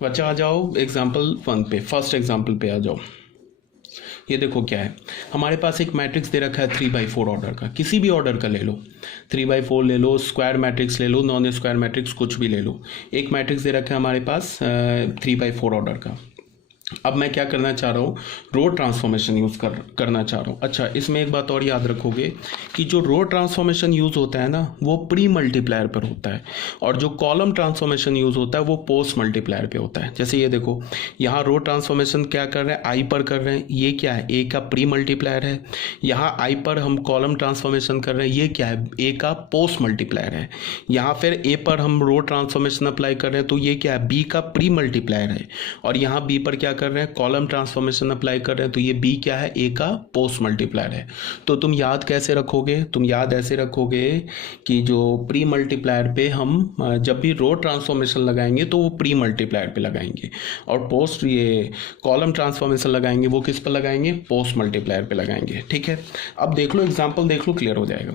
बच्चा आ जाओ एग्जाम्पल 1 पे, फर्स्ट एग्जाम्पल पे आ जाओ। ये देखो क्या है, हमारे पास एक मैट्रिक्स दे रखा है 3/4 ऑर्डर का, किसी भी ऑर्डर का ले लो, 3/4 ले लो, स्क्वायर मैट्रिक्स ले लो, नॉन स्क्वायर मैट्रिक्स कुछ भी ले लो। एक मैट्रिक्स दे रखा है हमारे पास 3/4 ऑर्डर का। अब मैं क्या करना चाह रहा हूँ, रो ट्रांसफॉर्मेशन यूज़ करना चाह रहा हूँ। अच्छा, इसमें एक बात और याद रखोगे कि जो रो ट्रांसफॉर्मेशन यूज़ होता है ना वो प्री मल्टीप्लायर पर होता है, और जो कॉलम ट्रांसफॉर्मेशन यूज़ होता है वो पोस्ट मल्टीप्लायर पे होता है। जैसे ये देखो, यहाँ रो ट्रांसफॉर्मेशन क्या कर रहे हैं, आई पर कर रहे हैं, ये क्या है, ए का प्री मल्टीप्लायर है। यहाँ आई पर हम कॉलम ट्रांसफॉर्मेशन कर रहे हैं, ये क्या है, ए का पोस्ट मल्टीप्लायर है। यहाँ फिर ए पर हम रो ट्रांसफॉर्मेशन अप्लाई कर रहे हैं, तो ये क्या है, बी का प्री मल्टीप्लायर है। और यहाँ बी पर क्या कर रहे हैं, कॉलम ट्रांसफॉर्मेशन अप्लाई कर रहे हैं, तो ये बी क्या है, ए का पोस्ट मल्टीप्लायर है। तो तुम याद कैसे रखोगे, तुम याद ऐसे रखोगे कि जो प्री मल्टीप्लायर पे हम जब भी रो ट्रांसफॉर्मेशन लगाएंगे तो वो प्री मल्टीप्लायर पे लगाएंगे, और पोस्ट ये कॉलम ट्रांसफॉर्मेशन लगाएंगे वो किस पर लगाएंगे, पोस्ट मल्टीप्लायर पे लगाएंगे। ठीक है, अब देख लो एग्जाम्पल, देख लो, क्लियर हो जाएगा।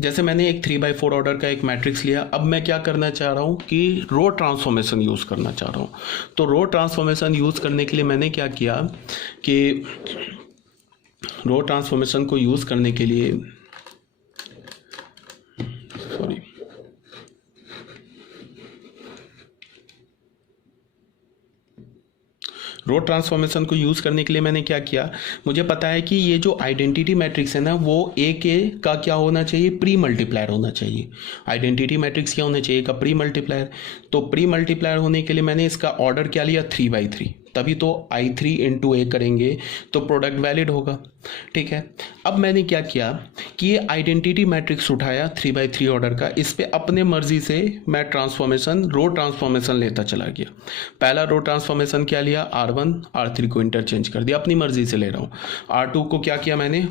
जैसे मैंने एक 3/4 ऑर्डर का एक मैट्रिक्स लिया, अब मैं क्या करना चाह रहा हूँ कि रो ट्रांसफॉर्मेशन यूज़ करना चाह रहा हूँ। तो रो ट्रांसफॉर्मेशन यूज़ करने के लिए मैंने क्या किया कि रो ट्रांसफॉर्मेशन को यूज़ करने के लिए, सॉरी, रो ट्रांसफॉर्मेशन को यूज़ करने के लिए मैंने क्या किया, मुझे पता है कि ये जो आइडेंटिटी मैट्रिक्स है ना वो ए के का क्या होना चाहिए, प्री मल्टीप्लायर होना चाहिए। आइडेंटिटी मैट्रिक्स क्या होना चाहिए, का प्री मल्टीप्लायर। तो प्री मल्टीप्लायर होने के लिए मैंने इसका ऑर्डर क्या लिया, 3/3, तभी तो I3 इंटू ए करेंगे तो प्रोडक्ट वैलिड होगा। ठीक है, अब मैंने क्या किया कि ये आइडेंटिटी मैट्रिक्स उठाया 3/3 ऑर्डर का, इस पे अपने मर्जी से मैं ट्रांसफॉर्मेशन, रो ट्रांसफॉर्मेशन लेता चला गया। पहला रो ट्रांसफॉर्मेशन क्या लिया, R1 R3 को इंटरचेंज कर दिया, अपनी मर्जी से ले रहा हूँ। R2 को क्या किया मैंने,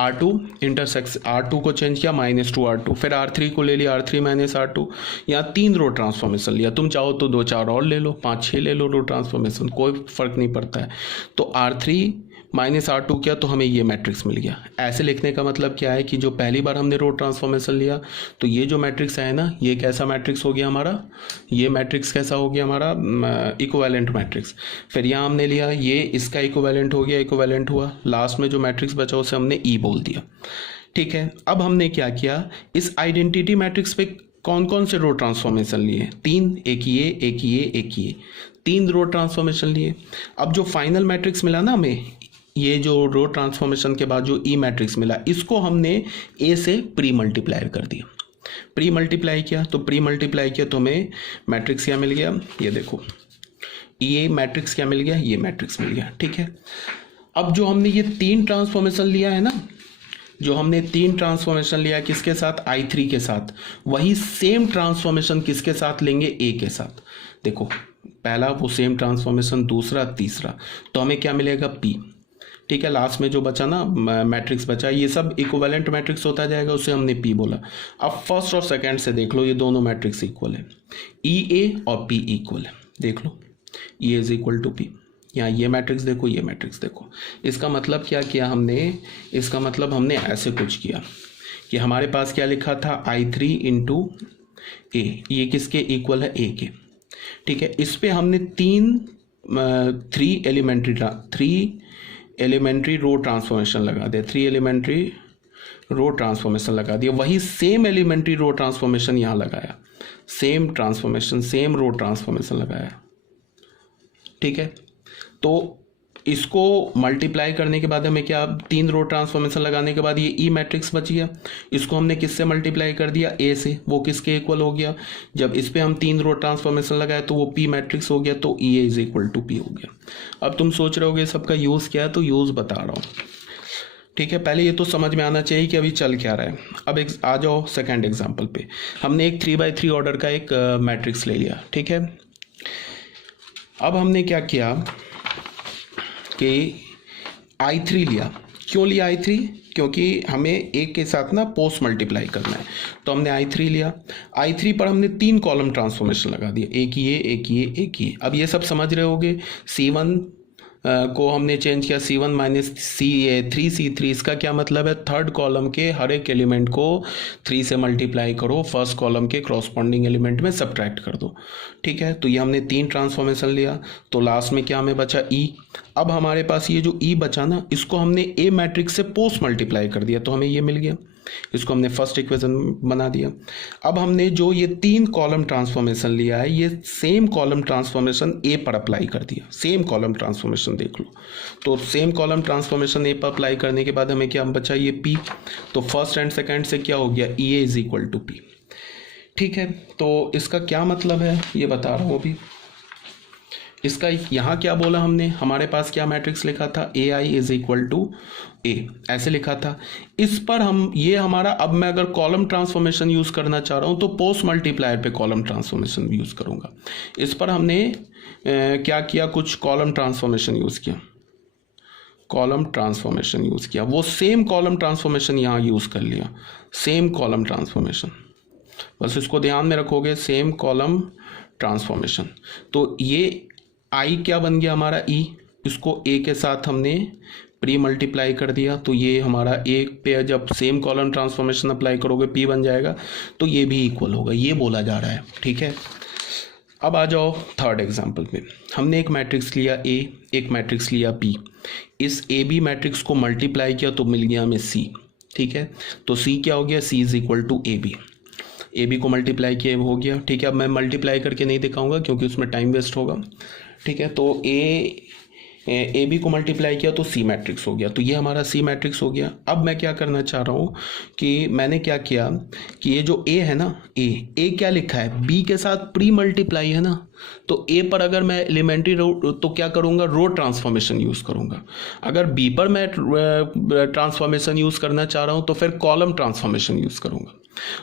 R2 इंटरसेक्स, R2 को चेंज किया -2 R2, फिर R3 को ले लिया R3 -R2। यहाँ 3 रो ट्रांसफॉर्मेशन लिया, तुम चाहो तो 2-4 और ले लो, 5-6 ले लो रो ट्रांसफॉर्मेशन, कोई फर्क नहीं पड़ता है। तो R3 -R2 किया तो हमें ये मैट्रिक्स मिल गया। ऐसे लिखने का मतलब क्या है कि जो पहली बार हमने रो ट्रांसफॉर्मेशन लिया तो ये जो मैट्रिक्स है ना, ये कैसा मैट्रिक्स हो गया हमारा, ये मैट्रिक्स कैसा हो गया हमारा, इक्विवेलेंट मैट्रिक्स। फिर यहाँ हमने लिया, ये इसका इक्विवेलेंट हो गया, इक्विवेलेंट हुआ, लास्ट में जो मैट्रिक्स बचा उसे हमने ई बोल दिया। ठीक है, अब हमने क्या किया, इस आइडेंटिटी मैट्रिक्स पे कौन कौन से रो ट्रांसफॉर्मेशन लिए, 3, एक ये, एक ये, एक ये, 3 रो ट्रांसफॉर्मेशन लिए। अब जो फाइनल मैट्रिक्स मिला ना हमें, ये जो रो ट्रांसफॉर्मेशन के बाद जो ई मैट्रिक्स मिला, इसको हमने ए से प्री मल्टीप्लाई कर दिया। प्री मल्टीप्लाई किया तो हमें मैट्रिक्स क्या मिल गया, ये देखो, ये मैट्रिक्स क्या मिल गया, ये मैट्रिक्स मिल गया। ठीक है, अब जो हमने ये 3 ट्रांसफॉर्मेशन लिया है ना, जो हमने 3 ट्रांसफॉर्मेशन लिया किसके साथ, I3 के साथ, वही सेम ट्रांसफॉर्मेशन किसके साथ लेंगे, ए के साथ। देखो, पहला वो सेम ट्रांसफॉर्मेशन, दूसरा, तीसरा, तो हमें क्या मिलेगा, पी। ठीक है, लास्ट में जो बचा ना मैट्रिक्स बचा, ये सब इक्विवेलेंट मैट्रिक्स होता जाएगा, उसे हमने पी बोला। अब फर्स्ट और सेकंड से देख लो, ये दोनों मैट्रिक्स इक्वल है, ई ए और पी इक्वल है, देख लो, E is equal to P. यहाँ ये मैट्रिक्स देखो, ये मैट्रिक्स देखो। इसका मतलब क्या किया हमने, इसका मतलब हमने ऐसे कुछ किया कि हमारे पास क्या लिखा था, I3 इंटू ए, ये किसके इक्वल है, ए के। ठीक है, इस पे हमने 3 एलिमेंट्री रो ट्रांसफॉर्मेशन लगा दिया, 3 एलिमेंट्री रो ट्रांसफॉर्मेशन लगा दिया। वही सेम एलिमेंट्री रो ट्रांसफॉर्मेशन यहाँ लगाया, same transformation, same row transformation लगाया। ठीक है, तो इसको मल्टीप्लाई करने के बाद हमें क्या, 3 रो ट्रांसफॉर्मेशन लगाने के बाद ये ई मैट्रिक्स बच गया, इसको हमने किससे मल्टीप्लाई कर दिया, ए से, वो किसके इक्वल हो गया, जब इस पे हम 3 रो ट्रांसफॉर्मेशन लगाए तो वो पी मैट्रिक्स हो गया, तो E is equal to P हो गया। अब तुम सोच रहे होगे सबका यूज़ क्या है, तो यूज़ बता रहा हूँ। ठीक है, पहले ये तो समझ में आना चाहिए कि अभी चल क्या रहा है। अब आ जाओ सेकेंड एग्जाम्पल पे, हमने एक 3/3 ऑर्डर का एक मैट्रिक्स ले लिया। ठीक है, अब हमने क्या किया कि I3 लिया। क्यों लिया I3, क्योंकि हमें एक के साथ ना पोस्ट मल्टीप्लाई करना है, तो हमने I3 लिया। I3 पर हमने 3 कॉलम ट्रांसफॉर्मेशन लगा दिया, एक ये, एक ये, एक ये। अब ये सब समझ रहे होगे, C1 को हमने चेंज किया C1 माइनस C3 इसका क्या मतलब है, थर्ड कॉलम के हर एक एलिमेंट को 3 से मल्टीप्लाई करो, फर्स्ट कॉलम के क्रॉसपॉन्डिंग एलिमेंट में सब्ट्रैक्ट कर दो। ठीक है, तो ये हमने 3 ट्रांसफॉर्मेशन लिया, तो लास्ट में क्या हमें बचा E। अब हमारे पास ये जो E बचा ना, इसको हमने A मैट्रिक्स से पोस्ट मल्टीप्लाई कर दिया, तो हमें ये मिल गया, इसको हमने फर्स्ट इक्वेशन बना दिया। अब हमने जो ये 3 कॉलम ट्रांसफॉर्मेशन लिया है, ये सेम कॉलम ट्रांसफॉर्मेशन ए पर अप्लाई कर दिया। सेम कॉलम ट्रांसफॉर्मेशन देख लो, तो सेम कॉलम ट्रांसफॉर्मेशन ए पर अप्लाई करने के बाद हमें क्या बचा, ये पी। तो फर्स्ट एंड सेकंड से क्या हो गया, ई ए इज इक्वल टू पी। ठीक है, तो इसका क्या मतलब है ये बता रहा हूँ अभी। इसका यहाँ क्या बोला हमने, हमारे पास क्या मैट्रिक्स लिखा था, ए आई इज इक्वल टू ए, ऐसे लिखा था। इस पर हम ये हमारा, अब मैं अगर कॉलम ट्रांसफॉर्मेशन यूज करना चाह रहा हूँ तो पोस्ट मल्टीप्लायर पे कॉलम ट्रांसफॉर्मेशन यूज करूंगा। इस पर हमने क्या किया, कुछ कॉलम ट्रांसफॉर्मेशन यूज किया, कॉलम ट्रांसफॉर्मेशन यूज किया, वो सेम कॉलम ट्रांसफॉर्मेशन यहाँ यूज कर लिया, सेम कॉलम ट्रांसफॉर्मेशन, बस इसको ध्यान में रखोगे, सेम कॉलम ट्रांसफॉर्मेशन। तो ये आई क्या बन गया हमारा ई, इसको ए के साथ हमने प्री मल्टीप्लाई कर दिया, तो ये हमारा ए पे जब सेम कॉलम ट्रांसफॉर्मेशन अप्लाई करोगे पी बन जाएगा, तो ये भी इक्वल होगा, ये बोला जा रहा है। ठीक है, अब आ जाओ थर्ड एग्जांपल पे। हमने एक मैट्रिक्स लिया ए, एक मैट्रिक्स लिया पी, इस ए बी मैट्रिक्स को मल्टीप्लाई किया तो मिल गया हमें सी। ठीक है, तो सी क्या हो गया, C is equal to A B, A B को मल्टीप्लाई किया हो गया। ठीक है, अब मैं मल्टीप्लाई करके नहीं दिखाऊंगा क्योंकि उसमें टाइम वेस्ट होगा। ठीक है, तो ए बी को मल्टीप्लाई किया तो सी मैट्रिक्स हो गया, तो ये हमारा सी मैट्रिक्स हो गया। अब मैं क्या करना चाह रहा हूँ कि मैंने क्या किया कि ये जो ए है ना, ए क्या लिखा है, बी के साथ प्री मल्टीप्लाई है ना, तो ए पर अगर मैं एलिमेंट्री रो तो क्या करूँगा, रो ट्रांसफॉर्मेशन यूज़ करूँगा। अगर बी पर मैं ट्रांसफॉर्मेशन यूज़ करना चाह रहा हूँ तो फिर कॉलम ट्रांसफॉर्मेशन यूज़ करूँगा।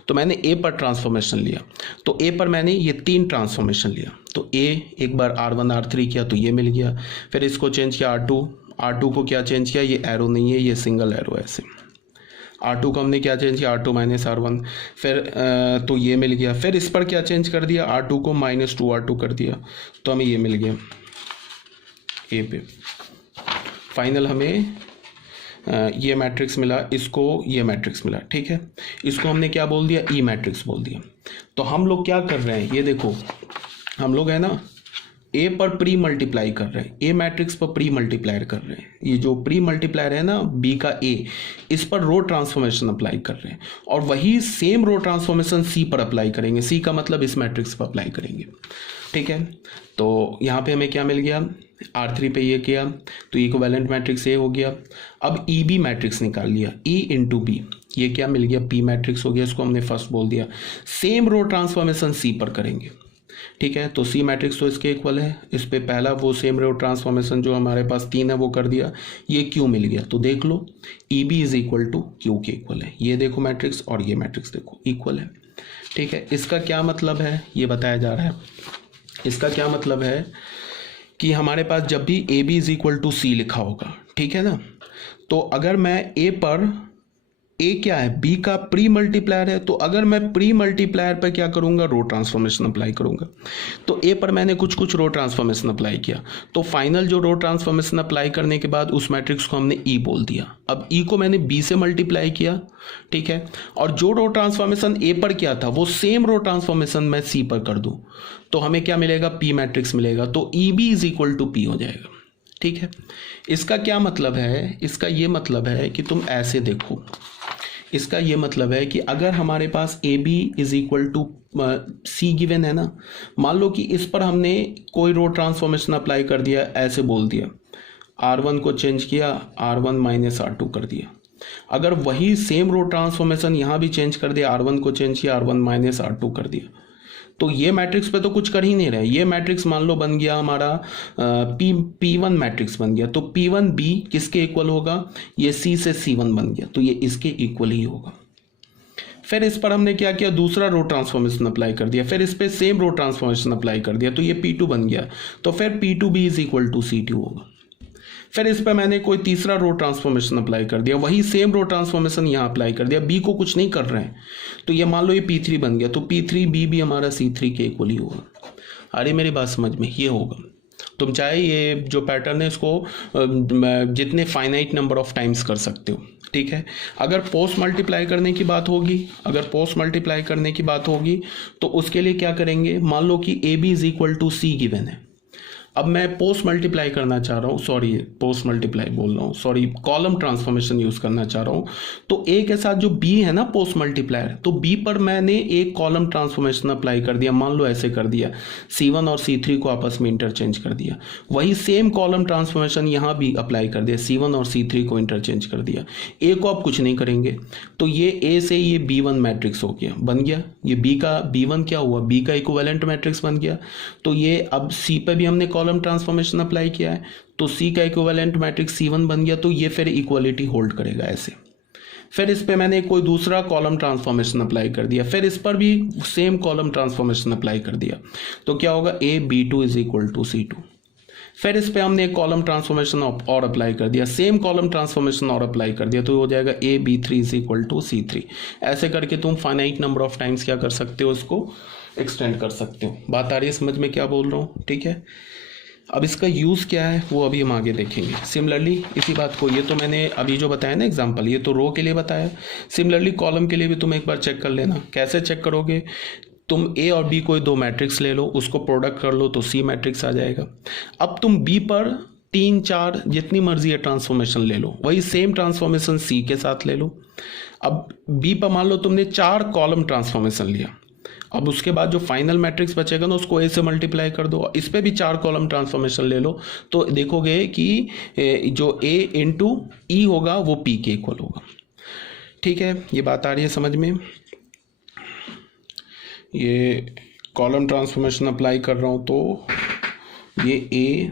तो मैंने ए पर ट्रांसफॉर्मेशन लिया, तो ए पर मैंने ये 3 ट्रांसफॉर्मेशन लिया, तो ए एक बार R1 R3 किया तो ये मिल गया, फिर इसको चेंज किया R2 को क्या चेंज किया, ये एरो नहीं है, ये सिंगल एरो ऐसे, R2 को हमने क्या चेंज किया, R2 माइनस R1, फिर तो ये मिल गया। फिर इस पर क्या चेंज कर दिया, R2 को -2 R2 कर दिया, तो हमें ये मिल गया ए पे। फाइनल हमें ये मैट्रिक्स मिला, इसको ये मैट्रिक्स मिला। ठीक है, इसको हमने क्या बोल दिया, ई मैट्रिक्स बोल दिया। तो हम लोग क्या कर रहे हैं, ये देखो, हम लोग है ना ए पर प्री मल्टीप्लाई कर रहे हैं, ए मैट्रिक्स पर प्री मल्टीप्लायर कर रहे हैं। ये जो प्री मल्टीप्लायर है ना बी का ए, इस पर रो ट्रांसफॉर्मेशन अप्लाई कर रहे हैं, और वही सेम रो ट्रांसफॉर्मेशन सी पर अप्लाई करेंगे, सी का मतलब इस मैट्रिक्स पर अप्लाई करेंगे। ठीक है, तो यहाँ पे हमें क्या मिल गया, R3 पे ये किया तो इक्विवेलेंट मैट्रिक्स ए हो गया। अब ई बी मैट्रिक्स निकाल लिया, ई इंटू बी, ये क्या मिल गया, पी मैट्रिक्स हो गया, इसको हमने फर्स्ट बोल दिया। सेम रो ट्रांसफॉर्मेशन सी पर करेंगे। ठीक है, तो सी मैट्रिक्स तो इसके इक्वल है, इस पे पहला वो सेम रो ट्रांसफॉर्मेशन जो हमारे पास 3 है वो कर दिया, ये क्यू मिल गया, तो देख लो E B is equal to Q K equal है। ये देखो मैट्रिक्स और ये मैट्रिक्स देखो इक्वल है। ठीक है, इसका क्या मतलब है ये बताया जा रहा है। इसका क्या मतलब है कि हमारे पास जब भी A B is equal to C लिखा होगा, ठीक है ना, तो अगर मैं ए पर, ए क्या है, बी का प्री मल्टीप्लायर है, तो अगर मैं प्री मल्टीप्लायर पर क्या करूंगा, रो ट्रांसफॉर्मेशन अप्लाई करूंगा। तो ए पर मैंने कुछ रो ट्रांसफॉर्मेशन अप्लाई किया, तो फाइनल जो रो ट्रांसफॉर्मेशन अप्लाई करने के बाद उस मैट्रिक्स को हमने ई बोल दिया। अब ई को मैंने बी से मल्टीप्लाई किया, ठीक है, और जो रो ट्रांसफॉर्मेशन ए पर किया था वो सेम रो ट्रांसफॉर्मेशन मैं सी पर कर दूं, तो हमें क्या मिलेगा, पी मैट्रिक्स मिलेगा, तो E B is equal to P हो जाएगा। ठीक है, इसका क्या मतलब है, इसका ये मतलब है कि तुम ऐसे देखो, इसका ये मतलब है कि अगर हमारे पास A B is equal to C given है ना, मान लो कि इस पर हमने कोई रो ट्रांसफॉर्मेशन अप्लाई कर दिया, ऐसे बोल दिया, R1 को चेंज किया, R1 माइनस R2 कर दिया। अगर वही सेम रो ट्रांसफॉर्मेशन यहाँ भी चेंज कर दिया, R1 को चेंज किया, R1 माइनस R2 कर दिया, तो ये मैट्रिक्स पे तो कुछ कर ही नहीं रहे। ये मैट्रिक्स मान लो बन गया हमारा P1 मैट्रिक्स बन गया, तो P1 B किसके इक्वल होगा, ये C से C1 बन गया, तो ये इसके इक्वल ही होगा। फिर इस पर हमने क्या किया, दूसरा रो ट्रांसफॉर्मेशन अप्लाई कर दिया, फिर इस पे सेम रो ट्रांसफॉर्मेशन अप्लाई कर दिया, तो ये P2 बन गया, तो फिर P2B is equal to C2 होगा। फिर इस पर मैंने कोई तीसरा रो ट्रांसफॉर्मेशन अप्लाई कर दिया, वही सेम रो ट्रांसफॉर्मेशन यहाँ अप्लाई कर दिया, बी को कुछ नहीं कर रहे हैं, तो ये मान लो ये P3 बन गया, तो P3B भी हमारा C3 के इक्वल ही होगा। अरे मेरी बात समझ में, ये होगा। तुम चाहे ये जो पैटर्न है इसको जितने फाइनाइट नंबर ऑफ टाइम्स कर सकते हो, ठीक है। अगर पोस्ट मल्टीप्लाई करने की बात होगी, तो उसके लिए क्या करेंगे, मान लो कि A B is equal to C given है। अब मैं पोस्ट मल्टीप्लाई करना चाह रहा हूँ, कॉलम ट्रांसफॉर्मेशन यूज करना चाह रहा हूँ। तो ए के साथ जो बी है ना पोस्ट मल्टीप्लायर, तो बी पर मैंने एक कॉलम ट्रांसफॉर्मेशन अप्लाई कर दिया, मान लो ऐसे कर दिया, C1 और C3 को आपस में इंटरचेंज कर दिया। वही सेम कॉलम ट्रांसफॉर्मेशन यहाँ भी अप्लाई कर दिया, C1 और C3 को इंटरचेंज कर दिया। ए को आप कुछ नहीं करेंगे, तो ये ए से ये B1 मैट्रिक्स हो गया, बन गया। ये बी का B1 क्या हुआ, बी का इक्विवेलेंट मैट्रिक्स बन गया। तो ये अब सी पे भी हमने कॉलम ट्रांसफॉर्मेशन अप्लाई किया है, तो सी का इक्विवेलेंट मैट्रिक्स C1 बन गया। तो ये फिर इक्वालिटी होल्ड करेगा ऐसे। फिर इस पे मैंने कोई दूसरा कॉलम ट्रांसफॉर्मेशन अप्लाई कर दिया, फिर इस पर भी सेम कॉलम ट्रांसफॉर्मेशन अप्लाई कर दिया, तो क्या होगा, ए B2 is equal to C2। फिर इस पे हमने एक कॉलम ट्रांसफॉर्मेशन और अप्लाई कर दिया, सेम कॉलम ट्रांसफॉर्मेशन और अप्लाई कर दिया, तो हो जाएगा ए B3 is equal to C3। ऐसे करके तुम फाइनाइट नंबर ऑफ टाइम्स क्या कर सकते हो, इसको एक्सटेंड कर सकते हो। बात आ रही है समझ में क्या बोल रहा हूँ, ठीक है। अब इसका यूज़ क्या है वो अभी हम आगे देखेंगे। सिमिलरली इसी बात को, ये तो मैंने अभी जो बताया ना एग्जांपल, ये तो रो के लिए बताया। सिमिलरली कॉलम के लिए भी तुम एक बार चेक कर लेना। कैसे चेक करोगे, तुम ए और बी कोई दो मैट्रिक्स ले लो, उसको प्रोडक्ट कर लो तो सी मैट्रिक्स आ जाएगा। अब तुम बी पर 3 4 जितनी मर्जी है ट्रांसफॉर्मेशन ले लो, वही सेम ट्रांसफॉर्मेशन सी के साथ ले लो। अब बी पर मान लो तुमने 4 कॉलम ट्रांसफॉर्मेशन लिया, अब उसके बाद जो फाइनल मैट्रिक्स बचेगा ना उसको ए से मल्टीप्लाई कर दो, इस पे भी 4 कॉलम ट्रांसफॉर्मेशन ले लो, तो देखोगे कि जो ए इंटू ई होगा वो पी के इक्वल होगा, ठीक है। ये बात आ रही है समझ में। ये कॉलम ट्रांसफॉर्मेशन अप्लाई कर रहा हूँ तो ये ए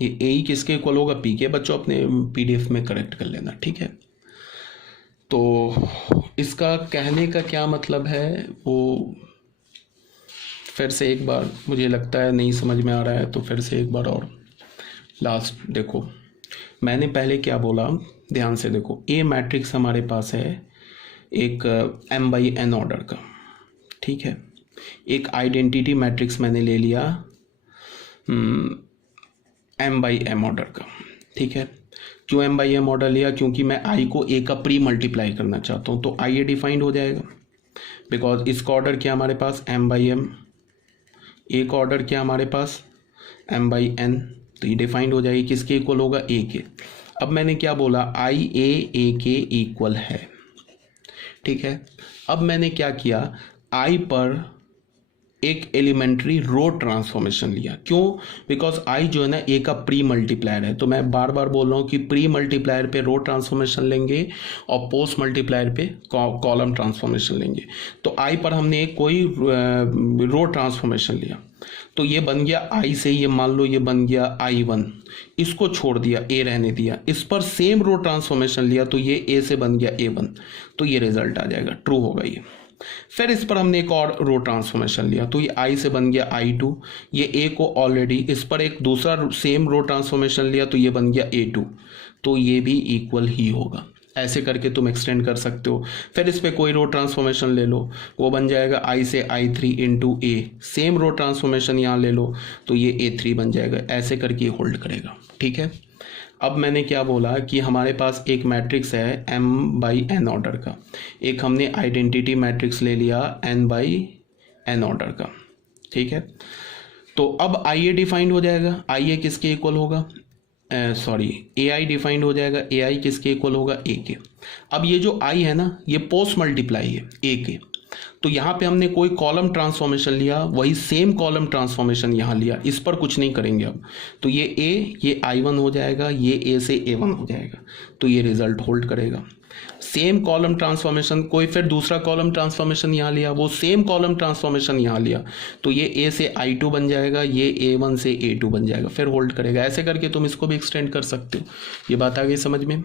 ई किसके इक्वल होगा, पी के। बच्चों अपने PDF में करेक्ट कर लेना, ठीक है। तो इसका कहने का क्या मतलब है वो फिर से एक बार, मुझे लगता है नहीं समझ में आ रहा है तो फिर से एक बार और लास्ट देखो। मैंने पहले क्या बोला, ध्यान से देखो। ए मैट्रिक्स हमारे पास है एक m/n ऑर्डर का, ठीक है। एक आइडेंटिटी मैट्रिक्स मैंने ले लिया m/m ऑर्डर का, ठीक है। क्यों m/m ऑर्डर लिया, क्योंकि मैं i को a का प्री मल्टीप्लाई करना चाहता हूँ, तो i ये डिफाइंड हो जाएगा, बिकॉज इसका ऑर्डर क्या हमारे पास m/m, a का ऑर्डर क्या हमारे पास m/n, तो ये डिफाइंड हो जाएगी, किसके इक्वल होगा, a के। अब मैंने क्या बोला, i a के इक्वल है, ठीक है। अब मैंने क्या किया, i पर एक एलिमेंट्री रो ट्रांसफॉर्मेशन लिया। क्यों, बिकॉज i जो है ना a का प्री मल्टीप्लायर है, तो मैं बार बार बोल रहा हूँ कि प्री मल्टीप्लायर पे रो ट्रांसफॉर्मेशन लेंगे और पोस्ट मल्टीप्लायर पे कॉलम ट्रांसफॉर्मेशन लेंगे। तो i पर हमने कोई रो ट्रांसफॉर्मेशन लिया, तो ये बन गया i से, ये मान लो ये बन गया i1, इसको छोड़ दिया, a रहने दिया। इस पर सेम रो ट्रांसफॉर्मेशन लिया तो ये a से बन गया a1, तो ये रिजल्ट आ जाएगा, ट्रू होगा ये। फिर इस पर हमने एक और रो ट्रांसफॉर्मेशन लिया, तो ये i से बन गया i2, ये a को ऑलरेडी, इस पर एक दूसरा सेम रो ट्रांसफॉर्मेशन लिया तो ये बन गया a2, तो ये भी इक्वल ही होगा। ऐसे करके तुम एक्सटेंड कर सकते हो। फिर इस पे कोई रो ट्रांसफॉर्मेशन ले लो, वो बन जाएगा i से i3 इंटू ए, सेम रो ट्रांसफॉर्मेशन यहाँ ले लो तो ये a3 बन जाएगा। ऐसे करके ये होल्ड करेगा, ठीक है। अब मैंने क्या बोला कि हमारे पास एक मैट्रिक्स है m/n ऑर्डर का, एक हमने आइडेंटिटी मैट्रिक्स ले लिया n/n ऑर्डर का, ठीक है। तो अब IA डिफाइंड हो जाएगा, IA किसके इक्वल होगा, AI डिफाइंड हो जाएगा, AI किसके इक्वल होगा, A के। अब ये जो I है ना, ये पोस्ट मल्टीप्लाई है A के, तो यहाँ पे हमने कोई कॉलम ट्रांसफॉर्मेशन लिया, वही सेम कॉलम ट्रांसफॉर्मेशन यहाँ लिया, इस पर कुछ नहीं करेंगे अब। तो ये A, ये I1 हो जाएगा, ये A से A1 हो जाएगा, तो ये रिजल्ट होल्ड करेगा। सेम कॉलम ट्रांसफॉर्मेशन, कोई फिर दूसरा कॉलम ट्रांसफॉर्मेशन यहाँ लिया, वो सेम कॉलम ट्रांसफॉर्मेशन यहाँ लिया, तो ये A से I2 बन जाएगा, ये A1 से A2 बन जाएगा, फिर होल्ड करेगा। ऐसे करके तुम इसको भी एक्सटेंड कर सकते हो। ये बात आ गई समझ में।